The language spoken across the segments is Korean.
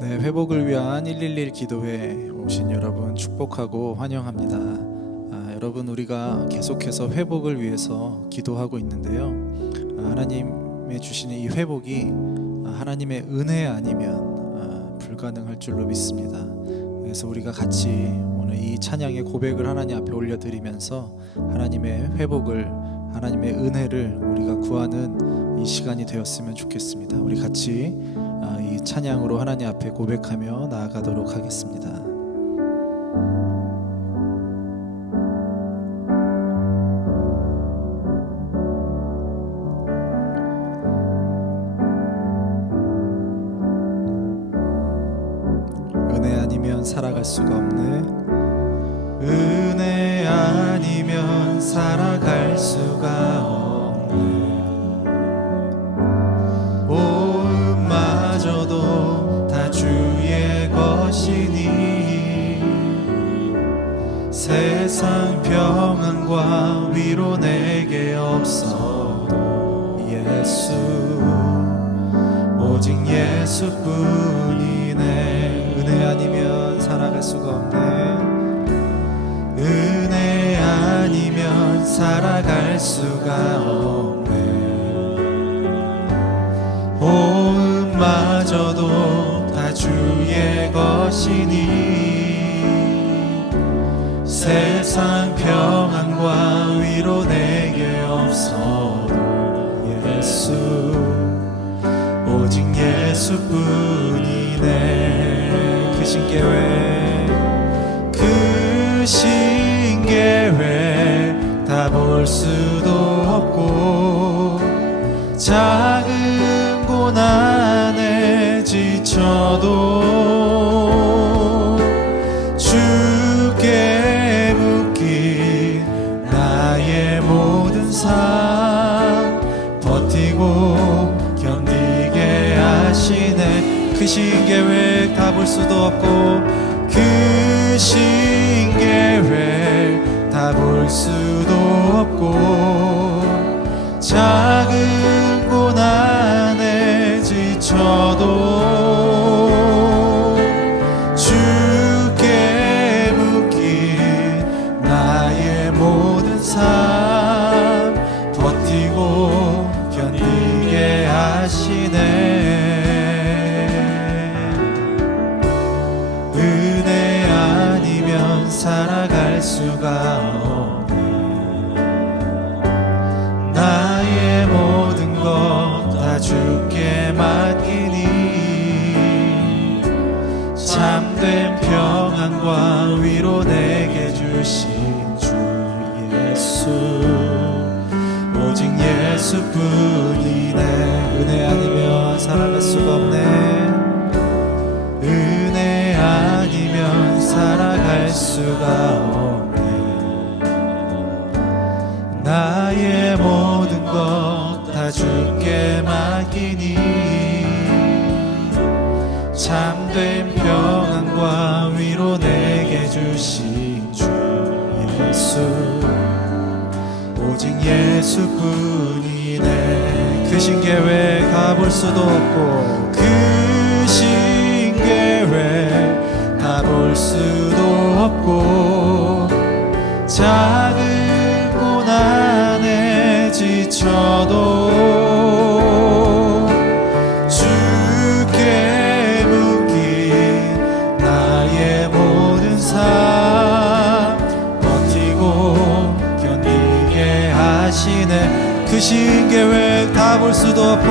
네, 회복을 위한 111 기도회에 오신 여러분 축복하고 환영합니다. 여러분, 우리가 계속해서 회복을 위해서 기도하고 있는데요. 하나님의 주시는 이 회복이 하나님의 은혜 아니면 불가능할 줄로 믿습니다. 그래서 우리가 같이 오늘 이 찬양의 고백을 하나님 앞에 올려드리면서 하나님의 회복을, 하나님의 은혜를 우리가 구하는 이 시간이 되었으면 좋겠습니다. 우리 같이 이 찬양으로 하나님 앞에 고백하며 나아가도록 하겠습니다. 은혜 아니면 살아갈 수가 없네. 은혜 아니면 살아갈 수가 없네. 오음마저도 다 주의 것이니 세상 평안과 위로 내게 없어도 예수, 오직 예수뿐이네. 은혜 아니면 살아갈 수가 없네. 은혜 아니면 살아갈 수가 없네. 오음마저도 다 주의 것이니 세상 평안과 위로 내게 없어도 예수, 오직 예수뿐이네. 그 신계획, 그 신계획 다 볼 수도 없고 작은 고난에 지쳐도 주께 묶인 나의 모든 삶 버티고 견디게 하시네. 그 신계획 다 볼 수도 없고 그 신계획 다 볼 수도 없고 작은 고난에 지쳐도 주께 묶인 나의 모든 삶 버티고 견디게 하시네. 은혜 아니면 살아갈 수가 없네. 나의 모든 것 다 주께 맡기니 참된 평안과 위로 내게 주신 주 예수, 오직 예수 예수뿐이네. 은혜 아니면 살아갈 수가 없네. 은혜 아니면 살아갈 수가 없네. 나의 모든 것 다 주께 맡기니 참된 평안과 위로 내게 주신 주 예수, 오직 예수뿐이네. 그 신계획 가볼 수도 없고 그 신계획 가볼 수도 없고 작은 고난에 지쳐도 주께 묶인 나의 모든 삶 버티고 견디게 하시네. 그 신계획 다 볼 수도 없고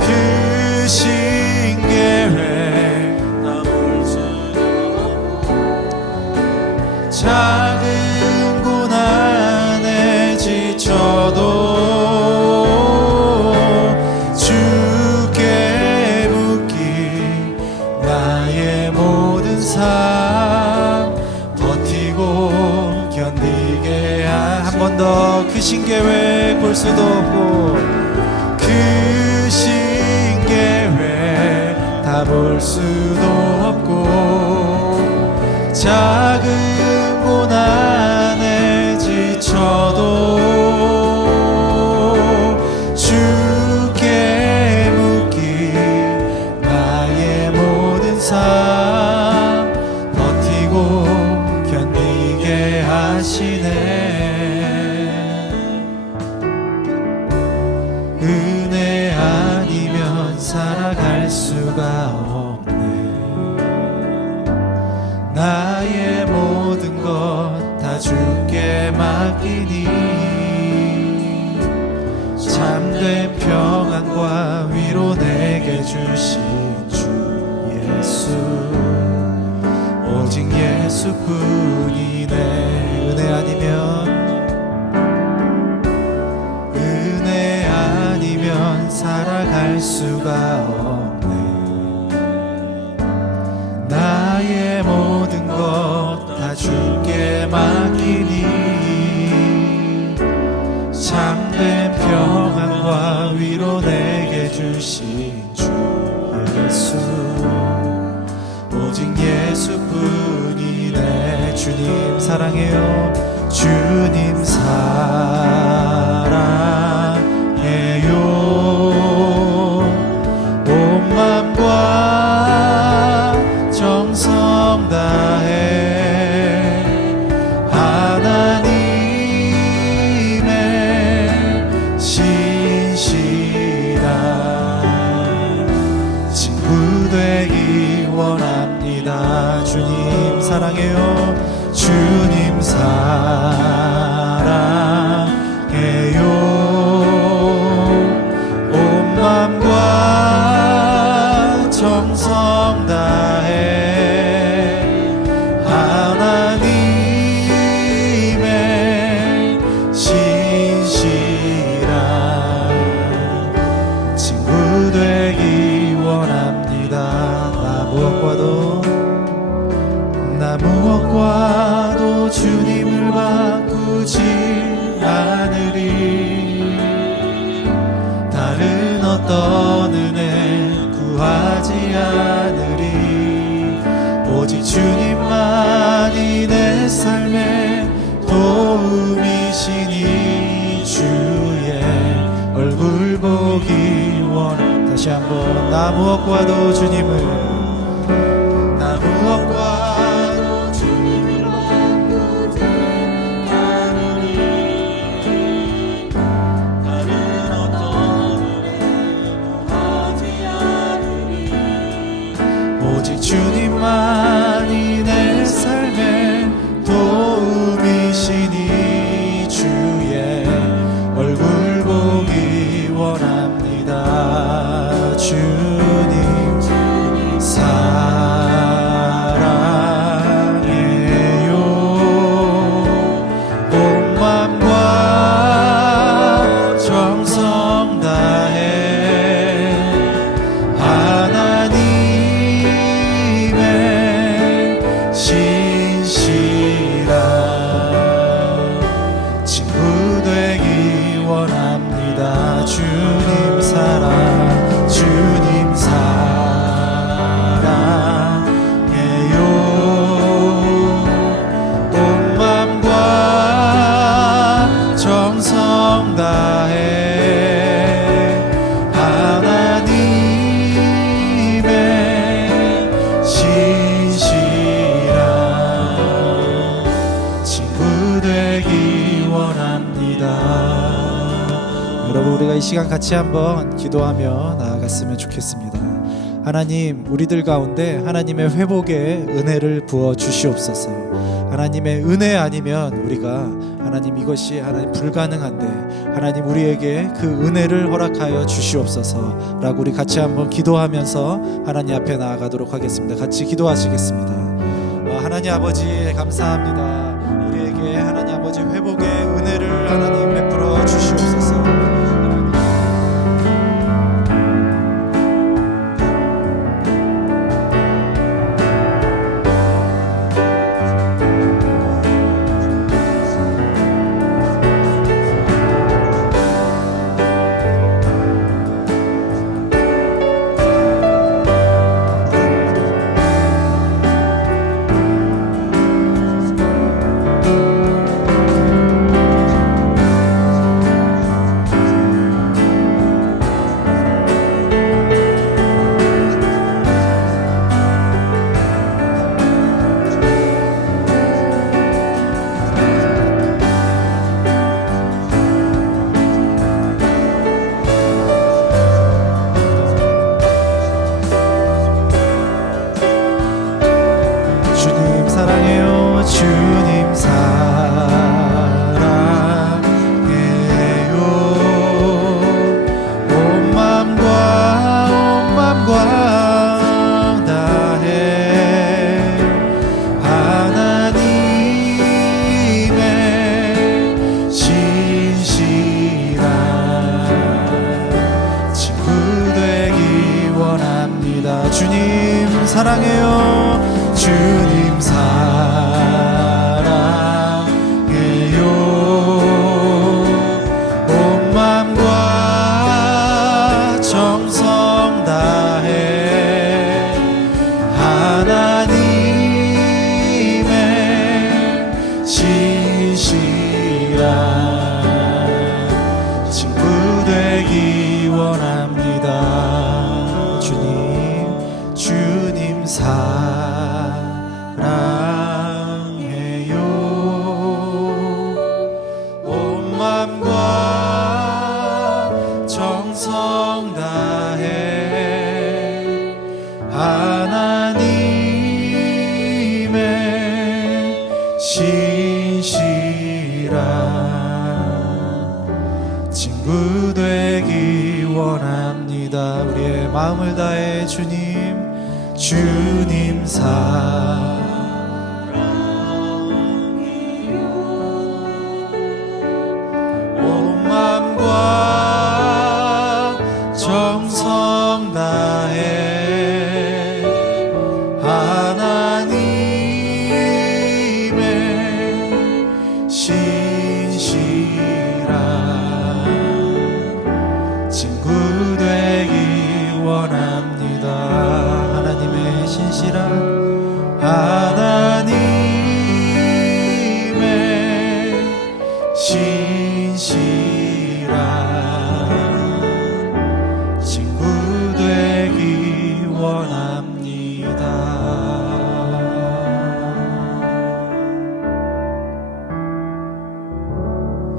그 신계획 다 볼 수도 없고 작은 고난에 지쳐도 주께 묶인 나의 모든 삶 버티고 견디게 한 번 더 그 신계획 볼 수도 없고 그 신계획 다 볼 수도 없고 작은 고난에 지쳐도 주께 묶인 나의 모든 삶 버티고 견디게 하시네. 은혜 아니면 살아갈 수가 없네. 나의 모든 것 다 주께 맡기니 참된 평안과 위로 내게 주신 주 예수, 오직 예수뿐이네. 은혜 아니면 살아갈 수가 없네. 나의 모든 것 다 주께 맡기니 참된 평안과 위로 내게 주신 주 예수, 오직 예수뿐이네. 주님 사랑해요. 주님 사랑해요. 온 맘과 정성 다해 하나님의 신실한 친구 되기 원합니다. 주님 사랑해요. 주님 사랑해요. 온 맘과 정성 다해 하나님의 신실한 친구 되기 원합니다. 나 무엇과도 주님을 바꾸지 않으리. 다른 어떤 은혜 구하지 않으리. 오직 주님만이 내 삶의 도움이시니 주의 얼굴 보기 원해. 다시 한번 나 무엇과도 주님을 나 무엇과도 주님을 바꾸지 않으리. 다른 어떤 은혜 구하지 않으리. 오직 주님만이 내 삶의 도움이시니 주의 얼굴 보기 원합니다. 주님 사랑 여러분 우리가 이 시간 같이 한번 기도하며 나아갔으면 좋겠습니다. 하나님, 우리들 가운데 하나님의 회복의 은혜를 부어 주시옵소서. 하나님의 은혜 아니면 우리가 하나님 이것이 하나님 불가능한데 하나님 우리에게 그 은혜를 허락하여 주시옵소서 라고 우리 같이 한번 기도하면서 하나님 앞에 나아가도록 하겠습니다. 같이 기도하시겠습니다. 하나님 아버지 감사합니다. 우리에게 하나님 아버지 회복의 은혜를 하나님 베풀어 주시옵소서. 주님 사랑해요. 주님 사랑해요. 온 마음과 정성 다해 하나님의 신실한 친구 되기 원합니다. 주님 사랑해요. 온 마음과 정성 다해 하나님의 신실한 친구 되기 원합니다. 우리의 마음을 다해 주님 사랑해요. 온 마음과 정성 다해 하나님의 신실한 친구 되기 원합니다. 하나님의 신실한 친구 되기 원합니다.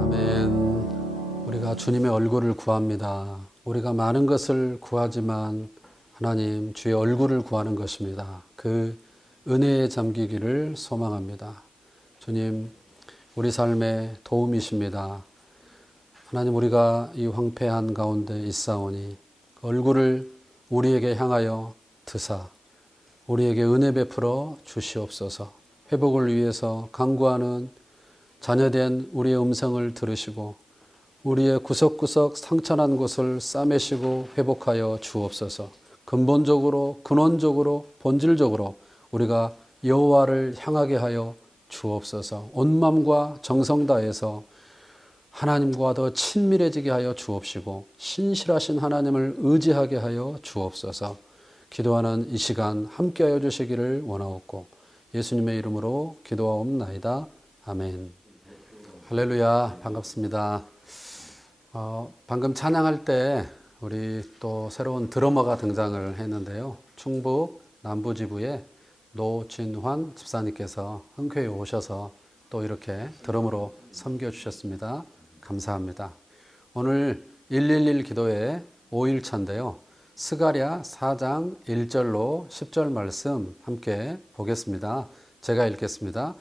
아멘. 우리가 주님의 얼굴을 구합니다. 우리가 많은 것을 구하지만 하나님 주의 얼굴을 구하는 것입니다. 그 은혜에 잠기기를 소망합니다. 주님, 우리 삶의 도움이십니다. 하나님, 우리가 이 황폐한 가운데 있사오니 얼굴을 우리에게 향하여 드사 우리에게 은혜 베풀어 주시옵소서. 회복을 위해서 간구하는 자녀된 우리의 음성을 들으시고 우리의 구석구석 상처난 곳을 싸매시고 회복하여 주옵소서. 근본적으로, 근원적으로, 본질적으로 우리가 여호와를 향하게 하여 주옵소서. 온 마음과 정성 다해서 하나님과 더 친밀해지게 하여 주옵시고 신실하신 하나님을 의지하게 하여 주옵소서. 기도하는 이 시간 함께하여 주시기를 원하옵고 예수님의 이름으로 기도하옵나이다. 아멘. 할렐루야. 반갑습니다. 방금 찬양할 때 우리 또 새로운 드러머가 등장을 했는데요. 충북 남부지부의 노진환 집사님께서 흔쾌히 오셔서 또 이렇게 드럼으로 섬겨주셨습니다. 감사합니다. 오늘 111 기도회 5일차인데요. 스가랴 4장 1절로 10절 말씀 함께 보겠습니다. 제가 읽겠습니다.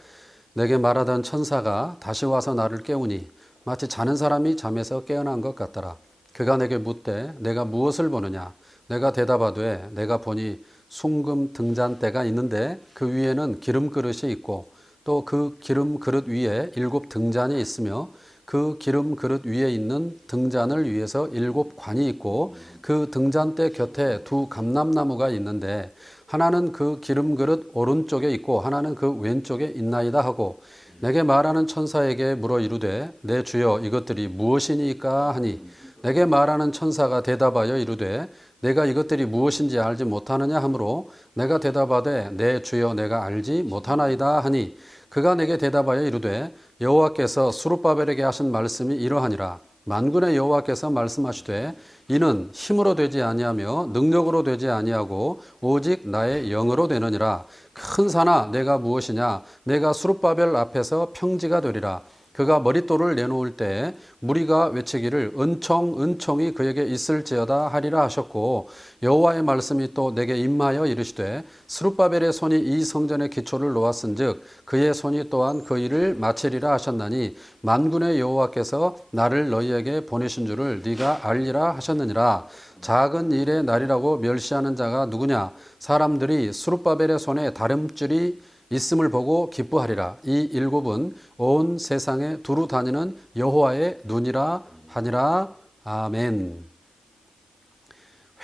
내게 말하던 천사가 다시 와서 나를 깨우니 마치 자는 사람이 잠에서 깨어난 것 같더라. 그가 내게 묻되 내가 무엇을 보느냐? 내가 대답하되 내가 보니 숭금 등잔대가 있는데 그 위에는 기름 그릇이 있고 또 그 기름 그릇 위에 7 등잔이 있으며 그 기름 그릇 위에 있는 등잔을 위해서 7 관이 있고 그 등잔대 곁에 2 감람나무가 있는데 하나는 그 기름 그릇 오른쪽에 있고 하나는 그 왼쪽에 있나이다 하고 내게 말하는 천사에게 물어 이르되 내 주여 이것들이 무엇이니까 하니 내게 말하는 천사가 대답하여 이르되 내가 이것들이 무엇인지 알지 못하느냐 하므로 내가 대답하되 내 주여 내가 알지 못하나이다 하니 그가 내게 대답하여 이르되 여호와께서 스룹바벨에게 하신 말씀이 이러하니라. 만군의 여호와께서 말씀하시되 이는 힘으로 되지 아니하며 능력으로 되지 아니하고 오직 나의 영으로 되느니라. 큰 산아 내가 무엇이냐? 내가 스룹바벨 앞에서 평지가 되리라. 그가 머릿돌을 내놓을 때에 무리가 외치기를 은총 은총이 그에게 있을지어다 하리라 하셨고 여호와의 말씀이 또 내게 임하여 이르시되 스룹바벨의 손이 이 성전의 기초를 놓았은즉 그의 손이 또한 그 일을 마치리라 하셨나니 만군의 여호와께서 나를 너희에게 보내신 줄을 네가 알리라 하셨느니라. 작은 일의 날이라고 멸시하는 자가 누구냐? 사람들이 스룹바벨의 손에 다름줄이 있음을 보고 기뻐하리라. 이 7은 온 세상에 두루 다니는 여호와의 눈이라 하니라. 아멘.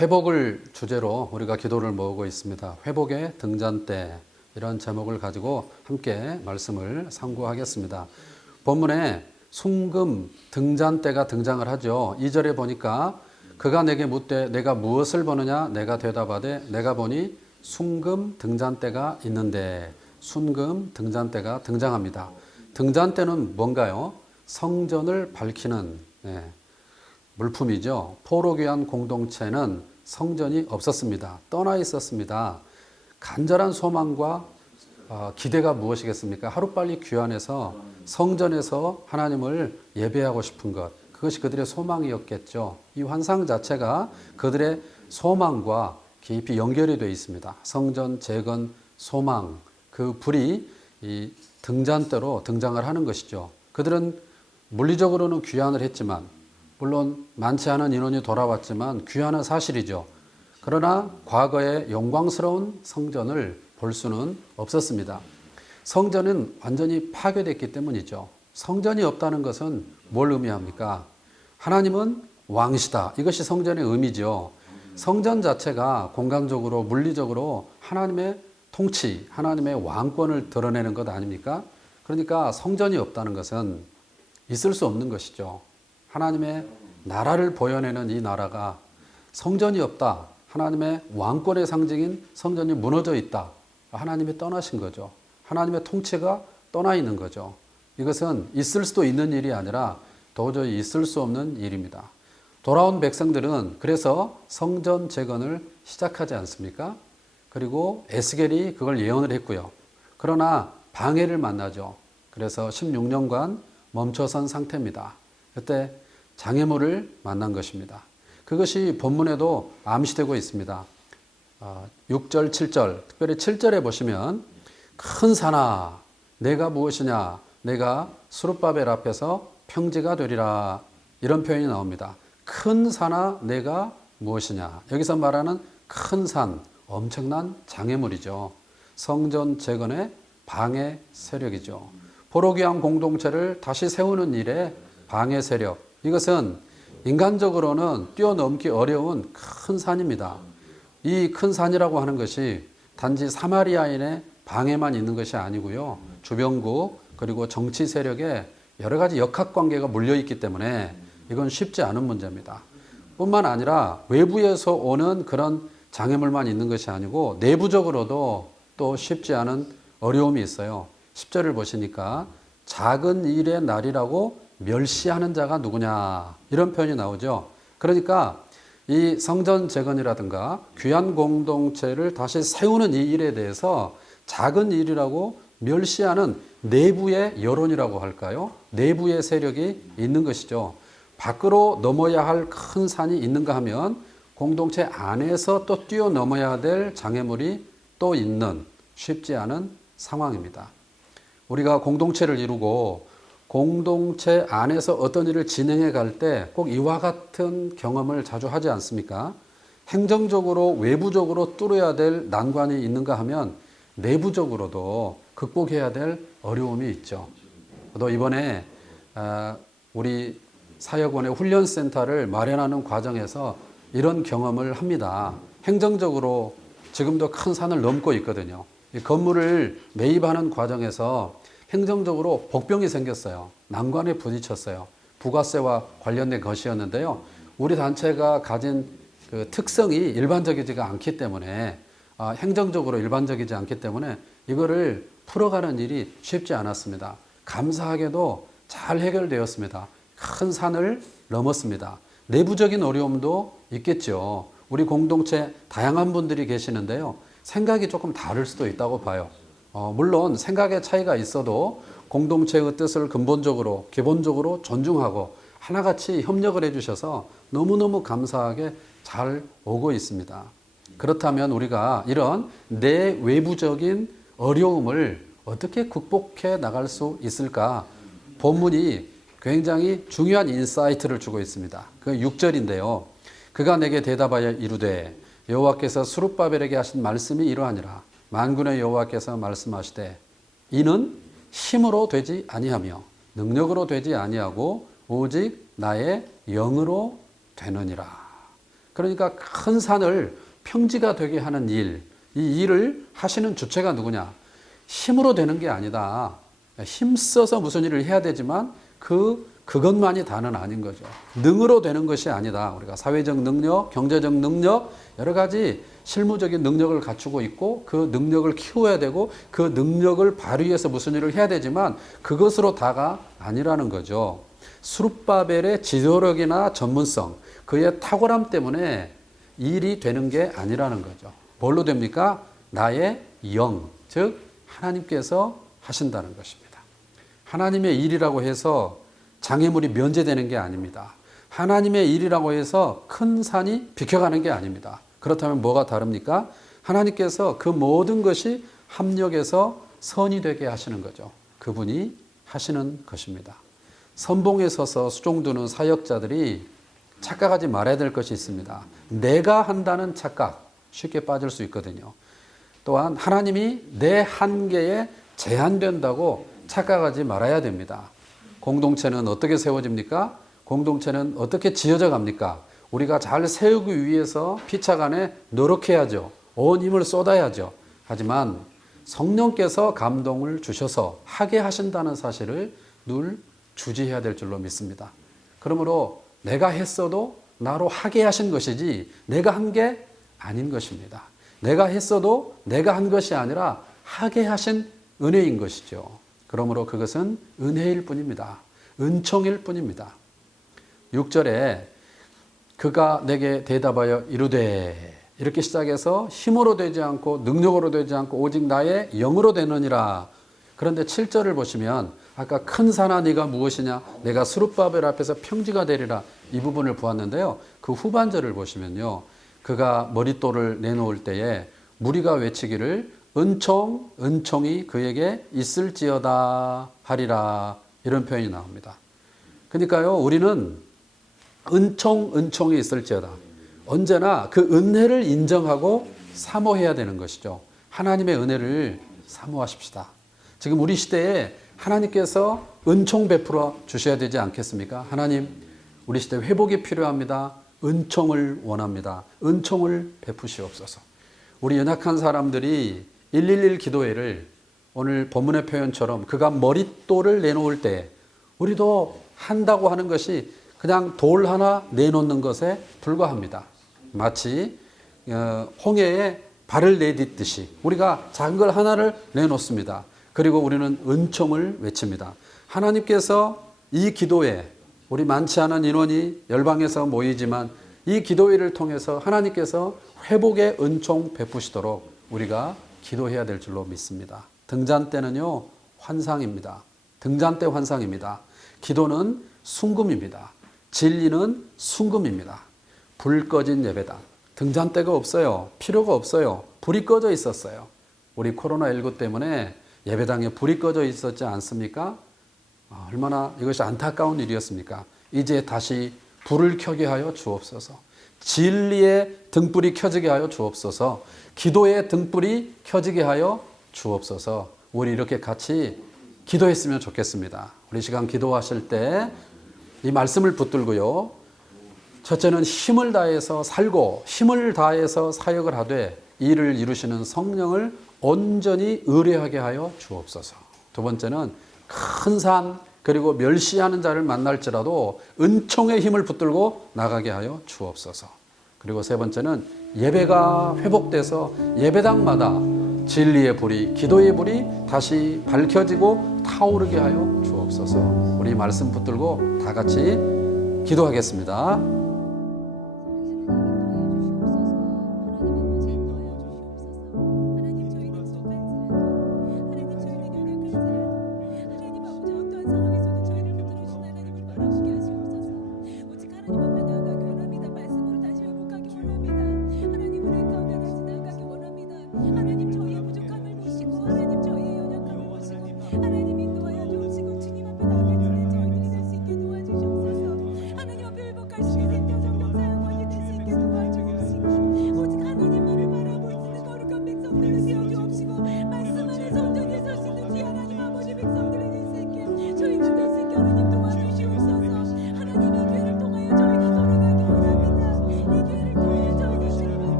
회복을 주제로 우리가 기도를 모으고 있습니다. 회복의 등잔대 이런 제목을 가지고 함께 말씀을 상고하겠습니다. 본문에 숭금 등잔대가 등장을 하죠. 2절에 보니까 그가 내게 묻되 내가 무엇을 보느냐? 내가 대답하되 내가 보니 숭금 등잔대가 있는데 순금 등잔대가 등장합니다. 등잔대는 뭔가요? 성전을 밝히는 물품이죠. 포로귀한 공동체는 성전이 없었습니다. 떠나 있었습니다. 간절한 소망과 기대가 무엇이겠습니까? 하루빨리 귀환해서 성전에서 하나님을 예배하고 싶은 것. 그것이 그들의 소망이었겠죠. 이 환상 자체가 그들의 소망과 깊이 연결이 되어 있습니다. 성전, 재건, 소망. 그 불이 이 등잔대로 등장을 하는 것이죠. 그들은 물리적으로는 귀환을 했지만 물론 많지 않은 인원이 돌아왔지만 귀환은 사실이죠. 그러나 과거의 영광스러운 성전을 볼 수는 없었습니다. 성전은 완전히 파괴됐기 때문이죠. 성전이 없다는 것은 뭘 의미합니까? 하나님은 왕이시다. 이것이 성전의 의미죠. 성전 자체가 공간적으로 물리적으로 하나님의 통치, 하나님의 왕권을 드러내는 것 아닙니까? 그러니까 성전이 없다는 것은 있을 수 없는 것이죠. 하나님의 나라를 보여내는 이 나라가 성전이 없다. 하나님의 왕권의 상징인 성전이 무너져 있다. 하나님이 떠나신 거죠. 하나님의 통치가 떠나 있는 거죠. 이것은 있을 수도 있는 일이 아니라 도저히 있을 수 없는 일입니다. 돌아온 백성들은 그래서 성전 재건을 시작하지 않습니까? 그리고 에스겔이 그걸 예언을 했고요. 그러나 방해를 만나죠. 그래서 16년간 멈춰선 상태입니다. 그때 장애물을 만난 것입니다. 그것이 본문에도 암시되고 있습니다. 6절, 7절, 특별히 7절에 보시면 큰 산아 내가 무엇이냐? 내가 스룹바벨 앞에서 평지가 되리라. 이런 표현이 나옵니다. 큰 산아 내가 무엇이냐? 여기서 말하는 큰 산, 엄청난 장애물이죠. 성전 재건의 방해 세력이죠. 포로귀한 공동체를 다시 세우는 일에 방해 세력. 이것은 인간적으로는 뛰어넘기 어려운 큰 산입니다. 이 큰 산이라고 하는 것이 단지 사마리아인의 방해만 있는 것이 아니고요. 주변국 그리고 정치 세력에 여러 가지 역학관계가 몰려있기 때문에 이건 쉽지 않은 문제입니다. 뿐만 아니라 외부에서 오는 그런 장애물만 있는 것이 아니고 내부적으로도 또 쉽지 않은 어려움이 있어요. 10절을 보시니까 작은 일의 날이라고 멸시하는 자가 누구냐 이런 표현이 나오죠. 그러니까 이 성전 재건이라든가 귀한 공동체를 다시 세우는 이 일에 대해서 작은 일이라고 멸시하는 내부의 여론이라고 할까요? 내부의 세력이 있는 것이죠. 밖으로 넘어야 할 큰 산이 있는가 하면 공동체 안에서 또 뛰어넘어야 될 장애물이 또 있는 쉽지 않은 상황입니다. 우리가 공동체를 이루고 공동체 안에서 어떤 일을 진행해 갈 때 꼭 이와 같은 경험을 자주 하지 않습니까? 행정적으로 외부적으로 뚫어야 될 난관이 있는가 하면 내부적으로도 극복해야 될 어려움이 있죠. 또 이번에 우리 사역원의 훈련센터를 마련하는 과정에서 이런 경험을 합니다. 행정적으로 지금도 큰 산을 넘고 있거든요. 이 건물을 매입하는 과정에서 행정적으로 복병이 생겼어요. 난관에 부딪혔어요. 부가세와 관련된 것이었는데요. 우리 단체가 가진 그 특성이 일반적이지가 않기 때문에 행정적으로 일반적이지 않기 때문에 이거를 풀어가는 일이 쉽지 않았습니다. 감사하게도 잘 해결되었습니다. 큰 산을 넘었습니다. 내부적인 어려움도 있겠죠. 우리 공동체 다양한 분들이 계시는데요. 생각이 조금 다를 수도 있다고 봐요. 물론 생각의 차이가 있어도 공동체의 뜻을 근본적으로 기본적으로 존중하고 하나같이 협력을 해주셔서 너무너무 감사하게 잘 오고 있습니다. 그렇다면 우리가 이런 내외부적인 어려움을 어떻게 극복해 나갈 수 있을까? 본문이 굉장히 중요한 인사이트를 주고 있습니다. 그 6절인데요. 그가 내게 대답하여 이르되 여호와께서 스룹바벨에게 하신 말씀이 이러하니라. 만군의 여호와께서 말씀하시되 이는 힘으로 되지 아니하며 능력으로 되지 아니하고 오직 나의 영으로 되느니라. 그러니까 큰 산을 평지가 되게 하는 일, 이 일을 하시는 주체가 누구냐? 힘으로 되는 게 아니다. 힘써서 무슨 일을 해야 되지만 그것만이 다는 아닌 거죠. 능으로 되는 것이 아니다. 우리가 사회적 능력, 경제적 능력, 여러 가지 실무적인 능력을 갖추고 있고 그 능력을 키워야 되고 그 능력을 발휘해서 무슨 일을 해야 되지만 그것으로 다가 아니라는 거죠. 스룹바벨의 지도력이나 전문성, 그의 탁월함 때문에 일이 되는 게 아니라는 거죠. 뭘로 됩니까? 나의 영, 즉 하나님께서 하신다는 것입니다. 하나님의 일이라고 해서 장애물이 면제되는 게 아닙니다. 하나님의 일이라고 해서 큰 산이 비켜가는 게 아닙니다. 그렇다면 뭐가 다릅니까? 하나님께서 그 모든 것이 합력해서 선이 되게 하시는 거죠. 그분이 하시는 것입니다. 선봉에 서서 수종두는 사역자들이 착각하지 말아야 될 것이 있습니다. 내가 한다는 착각 쉽게 빠질 수 있거든요. 또한 하나님이 내 한계에 제한된다고 착각하지 말아야 됩니다. 공동체는 어떻게 세워집니까? 공동체는 어떻게 지어져 갑니까? 우리가 잘 세우기 위해서 피차간에 노력해야죠. 온 힘을 쏟아야죠. 하지만 성령께서 감동을 주셔서 하게 하신다는 사실을 늘 주지해야 될 줄로 믿습니다. 그러므로 내가 했어도 나로 하게 하신 것이지 내가 한 게 아닌 것입니다. 내가 했어도 내가 한 것이 아니라 하게 하신 은혜인 것이죠. 그러므로 그것은 은혜일 뿐입니다. 은총일 뿐입니다. 6절에 그가 내게 대답하여 이르되 이렇게 시작해서 힘으로 되지 않고 능력으로 되지 않고 오직 나의 영으로 되느니라. 그런데 7절을 보시면 아까 큰 산아 네가 무엇이냐? 내가 스룹바벨 앞에서 평지가 되리라. 이 부분을 보았는데요. 그 후반절을 보시면요. 그가 머릿돌을 내놓을 때에 무리가 외치기를 은총이 그에게 있을지어다 하리라. 이런 표현이 나옵니다. 그러니까요. 우리는 은총이 있을지어다. 언제나 그 은혜를 인정하고 사모해야 되는 것이죠. 하나님의 은혜를 사모하십시다. 지금 우리 시대에 하나님께서 은총 베풀어 주셔야 되지 않겠습니까? 하나님, 우리 시대 회복이 필요합니다. 은총을 원합니다. 은총을 베푸시옵소서. 우리 연약한 사람들이 111 기도회를 오늘 본문의 표현처럼 그가 머릿돌을 내놓을 때 우리도 한다고 하는 것이 그냥 돌 하나 내놓는 것에 불과합니다. 마치 홍해에 발을 내딛듯이 우리가 작은 걸 하나를 내놓습니다. 그리고 우리는 은총을 외칩니다. 하나님께서 이 기도회, 우리 많지 않은 인원이 열방에서 모이지만 이 기도회를 통해서 하나님께서 회복의 은총 베푸시도록 우리가 기도해야 될 줄로 믿습니다. 등잔 때는요, 환상입니다. 등잔 때 환상입니다. 기도는 순금입니다. 진리는 순금입니다. 불 꺼진 예배당. 등잔대가 없어요. 필요가 없어요. 불이 꺼져 있었어요. 우리 코로나19 때문에 예배당에 불이 꺼져 있었지 않습니까? 얼마나 이것이 안타까운 일이었습니까? 이제 다시 불을 켜게 하여 주옵소서. 진리의 등불이 켜지게 하여 주옵소서. 기도의 등불이 켜지게 하여 주옵소서. 우리 이렇게 같이 기도했으면 좋겠습니다. 우리 시간 기도하실 때 이 말씀을 붙들고요. 첫째는 힘을 다해서 살고 힘을 다해서 사역을 하되 이를 이루시는 성령을 온전히 의뢰하게 하여 주옵소서. 두 번째는 큰 산 그리고 멸시하는 자를 만날지라도 은총의 힘을 붙들고 나가게 하여 주옵소서. 그리고 세 번째는 예배가 회복돼서 예배당마다 진리의 불이, 기도의 불이 다시 밝혀지고 타오르게 하여 주옵소서. 우리 말씀 붙들고 다 같이 기도하겠습니다.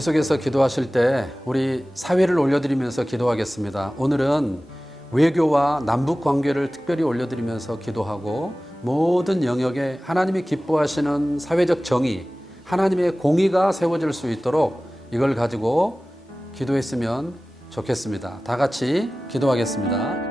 계속해서 기도하실 때 우리 사회를 올려드리면서 기도하겠습니다. 오늘은 외교와 남북 관계를 특별히 올려드리면서 기도하고 모든 영역에 하나님이 기뻐하시는 사회적 정의, 하나님의 공의가 세워질 수 있도록 이걸 가지고 기도했으면 좋겠습니다. 다 같이 기도하겠습니다.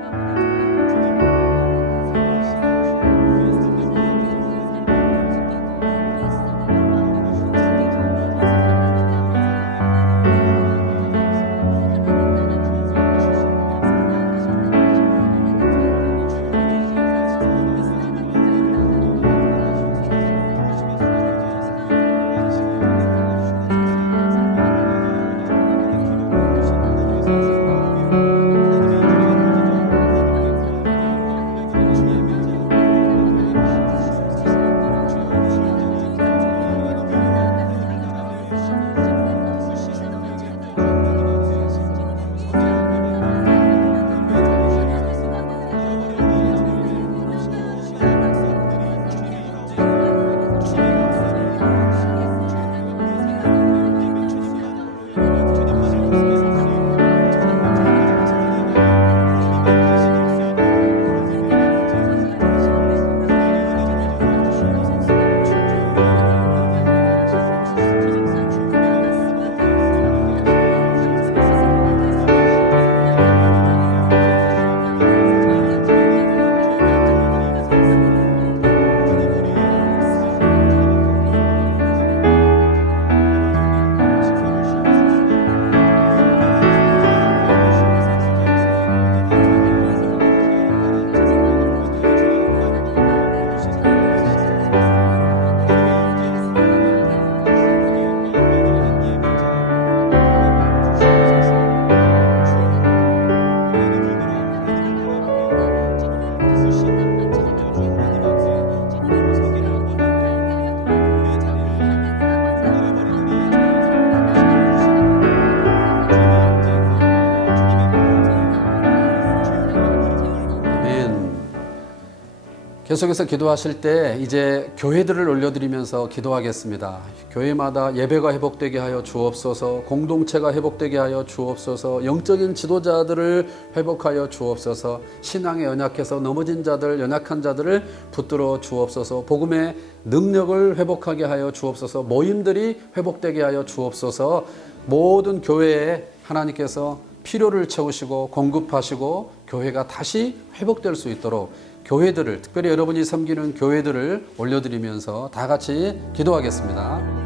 계속해서 기도하실 때 이제 교회들을 올려드리면서 기도하겠습니다. 교회마다 예배가 회복되게 하여 주옵소서, 공동체가 회복되게 하여 주옵소서, 영적인 지도자들을 회복하여 주옵소서, 신앙에 연약해서 넘어진 자들, 연약한 자들을 붙들어 주옵소서, 복음의 능력을 회복하게 하여 주옵소서, 모임들이 회복되게 하여 주옵소서, 모든 교회에 하나님께서 필요를 채우시고 공급하시고 교회가 다시 회복될 수 있도록 교회들을, 특별히 여러분이 섬기는 교회들을 올려드리면서 다 같이 기도하겠습니다.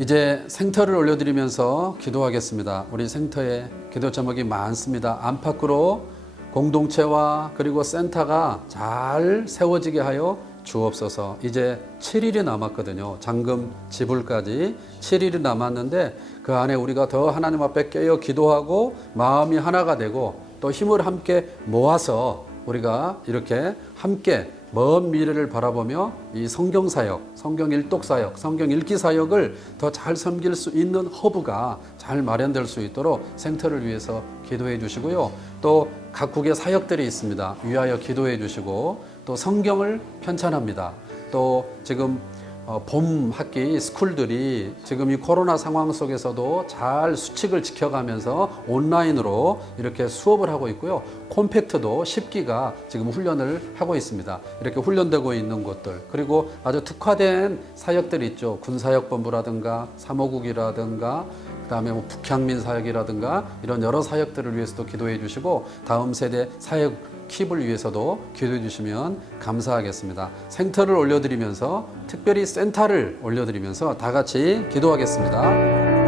이제 생터를 올려드리면서 기도하겠습니다. 우리 생터에 기도 제목이 많습니다. 안팎으로 공동체와 그리고 센터가 잘 세워지게 하여 주옵소서. 이제 7일이 남았거든요. 잔금 지불까지 7일이 남았는데 그 안에 우리가 더 하나님 앞에 깨어 기도하고 마음이 하나가 되고 또 힘을 함께 모아서 우리가 이렇게 함께 먼 미래를 바라보며 이 성경 사역, 성경 일독 사역, 성경 읽기 사역을 더 잘 섬길 수 있는 허브가 잘 마련될 수 있도록 생터를 위해서 기도해 주시고요. 또 각국의 사역들이 있습니다. 위하여 기도해 주시고 또 성경을 편찬합니다. 또 지금 봄 학기 스쿨들이 지금 이 코로나 상황 속에서도 잘 수칙을 지켜가면서 온라인으로 이렇게 수업을 하고 있고요. 콤팩트도 10기가 지금 훈련을 하고 있습니다. 이렇게 훈련되고 있는 곳들, 그리고 아주 특화된 사역들이 있죠. 군사역본부라든가 사모국이라든가 그다음에 북향민 사역이라든가 이런 여러 사역들을 위해서도 기도해 주시고 다음 세대 사역 킵을 위해서도 기도해 주시면 감사하겠습니다. 생터를 올려드리면서 특별히 센터를 올려드리면서 다 같이 기도하겠습니다.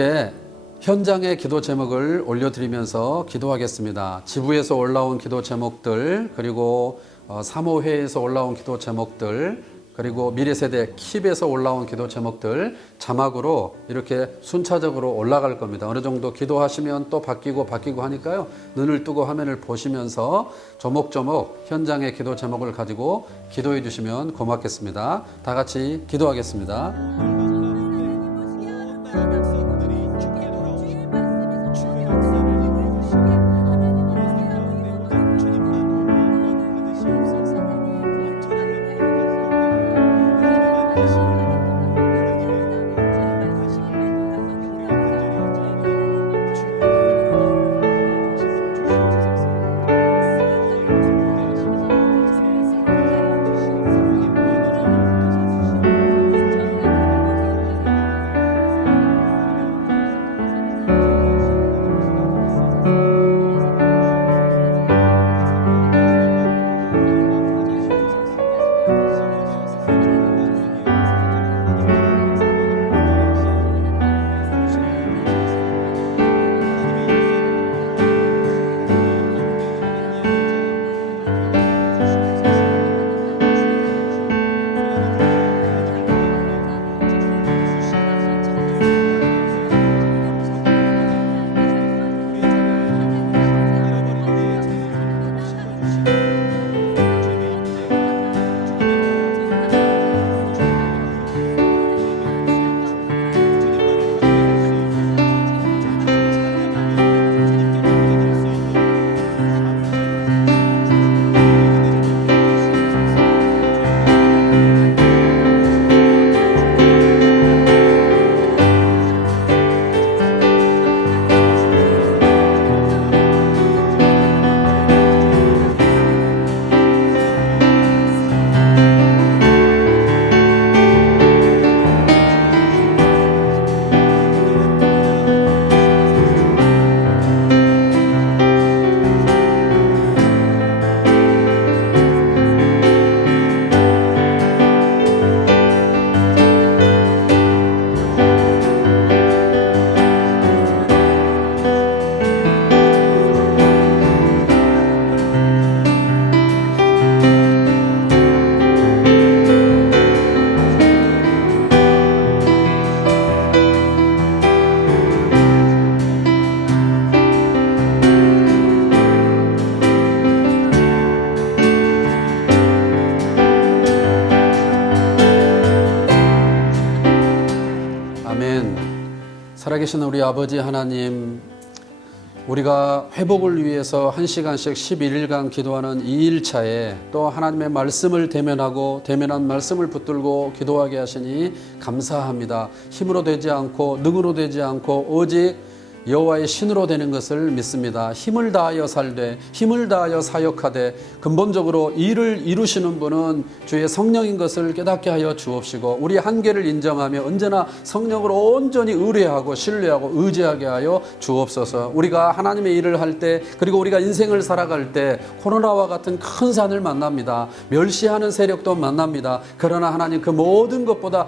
이제 현장의 기도 제목을 올려드리면서 기도하겠습니다. 지부에서 올라온 기도 제목들, 그리고 사모회에서 올라온 기도 제목들, 그리고 미래세대 킵에서 올라온 기도 제목들 자막으로 이렇게 순차적으로 올라갈 겁니다. 어느 정도 기도하시면 또 바뀌고 하니까요. 눈을 뜨고 화면을 보시면서 조목조목 현장의 기도 제목을 가지고 기도해 주시면 고맙겠습니다. 다 같이 기도하겠습니다. 살아계신 우리 아버지 하나님, 우리가 회복을 위해서 1시간씩 11일간 기도하는 2일차에 또 하나님의 말씀을 대면하고 대면한 말씀을 붙들고 기도하게 하시니 감사합니다. 힘으로 되지 않고 능으로 되지 않고 오직 여호와의 신으로 되는 것을 믿습니다. 힘을 다하여 살되 힘을 다하여 사역하되 근본적으로 일을 이루시는 분은 주의 성령인 것을 깨닫게 하여 주옵시고, 우리 한계를 인정하며 언제나 성령을 온전히 의뢰하고 신뢰하고 의지하게 하여 주옵소서. 우리가 하나님의 일을 할 때, 그리고 우리가 인생을 살아갈 때 코로나와 같은 큰 산을 만납니다. 멸시하는 세력도 만납니다. 그러나 하나님, 그 모든 것보다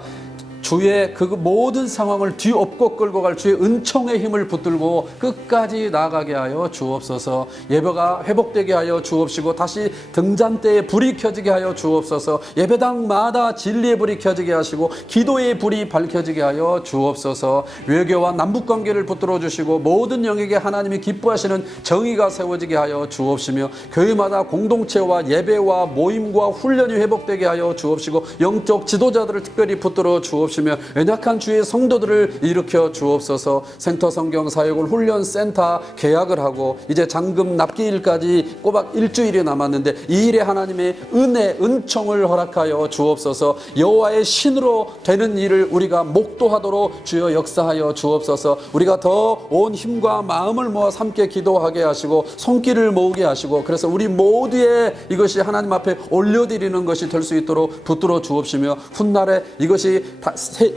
주의 그 모든 상황을 뒤엎고 끌고 갈 주의 은총의 힘을 붙들고 끝까지 나아가게 하여 주옵소서. 예배가 회복되게 하여 주옵시고 다시 등잔대에 불이 켜지게 하여 주옵소서. 예배당마다 진리의 불이 켜지게 하시고 기도의 불이 밝혀지게 하여 주옵소서. 외교와 남북관계를 붙들어 주시고 모든 영역에 하나님이 기뻐하시는 정의가 세워지게 하여 주옵시며, 교회마다 공동체와 예배와 모임과 훈련이 회복되게 하여 주옵시고 영적 지도자들을 특별히 붙들어 주옵시며 연약한 주의 성도들을 일으켜 주옵소서. 센터 성경 사역을 훈련 센터 계약을 하고 이제 잔금 납기일까지 꼬박 일주일이 남았는데 이 일에 하나님의 은혜 은총을 허락하여 주옵소서. 여호와의 신으로 되는 일을 우리가 목도하도록 주여 역사하여 주옵소서. 우리가 더 온 힘과 마음을 모아 함께 기도하게 하시고 손길을 모으게 하시고, 그래서 우리 모두의 이것이 하나님 앞에 올려드리는 것이 될 수 있도록 붙들어 주옵시며, 훗날에 이것이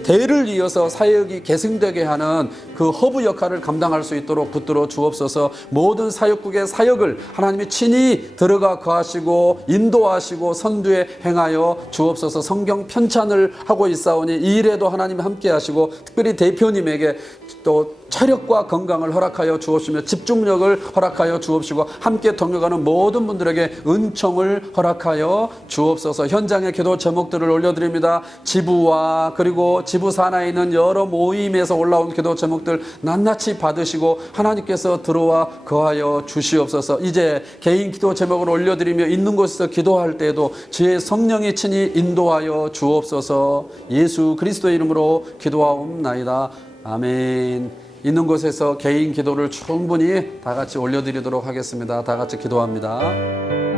대를 이어서 사역이 계승되게 하는 그 허브 역할을 감당할 수 있도록 붙들어 주옵소서. 모든 사역국의 사역을 하나님이 친히 들어가 거하시고 인도하시고 선두에 행하여 주옵소서. 성경 편찬을 하고 있사오니 이 일에도 하나님 함께 하시고 특별히 대표님에게 또 체력과 건강을 허락하여 주옵시며 집중력을 허락하여 주옵시고 함께 동역하는 모든 분들에게 은총을 허락하여 주옵소서. 현장의 기도 제목들을 올려드립니다. 지부와 그리고 지부 산하에 있는 여러 모임에서 올라온 기도 제목들 낱낱이 받으시고 하나님께서 들어와 거하여 주시옵소서. 이제 개인 기도 제목을 올려드리며 있는 곳에서 기도할 때에도 주의 성령이 친히 인도하여 주옵소서. 예수 그리스도의 이름으로 기도하옵나이다. 아멘. 있는 곳에서 개인 기도를 충분히 다 같이 올려드리도록 하겠습니다. 다 같이 기도합니다.